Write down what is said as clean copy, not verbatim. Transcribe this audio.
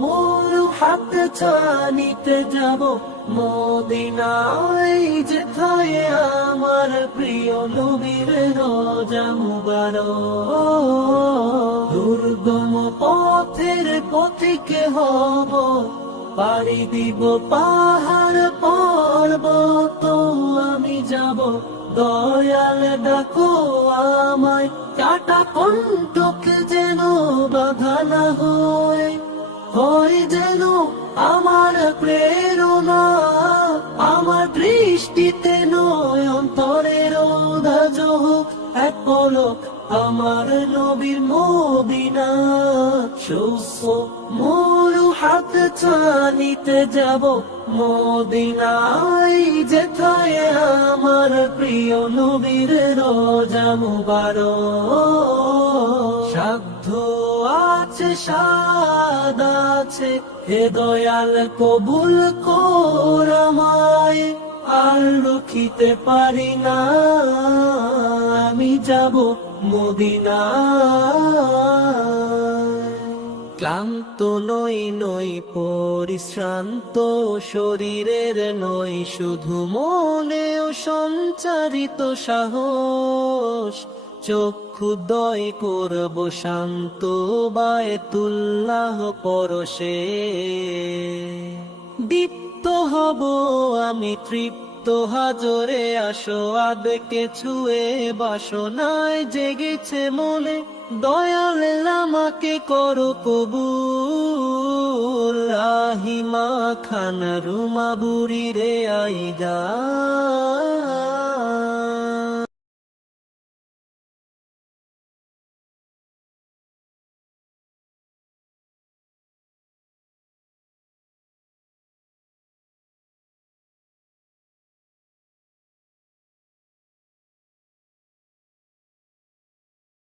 মূল হাতটা নিতে যাব মদিনায়, যেথায় আমার প্রিয় নবীর রোজা মুবারক। দুর্গম পথের পথিকে হব, পাড়ি দিব পাহাড় পর্বত, আমি যাব দয়াল ডাকো আমায়, কাটা কণ্টক যেন বাধা না হয়, হয় যেন আমার প্রেরণা, আমার দৃষ্টিতে নয় অন্তরের ওধাজ হোক এক পলক আমার নবীর মদিনা। মূল হাতটা নিতে যাব মদিনায়, যেথায় আমার প্রিয় নবীর রোজা মুবারক। সাধ্য আছে সাদ আছে, হে দয়াল কবুল কর আমায়, আর রুখিতে পারি না, আমি যাব মদিনা। ক্লান্ত নই পরিশ্রান্ত শরীরের নই, শুধু মনেও সঞ্চারিত সাহস, চক্ষুদয় করব শান্ত বায়তুল্লাহ পরশে, দীপ্ত হব আমি তৃপ্ত হাজরে আসোয়াদকে ছুঁয়ে, বাসনায় জেগেছে মনে দয়াল আমাকে করো কবুল, রাহিমা খান রুমা বুড়ি রে আইগা।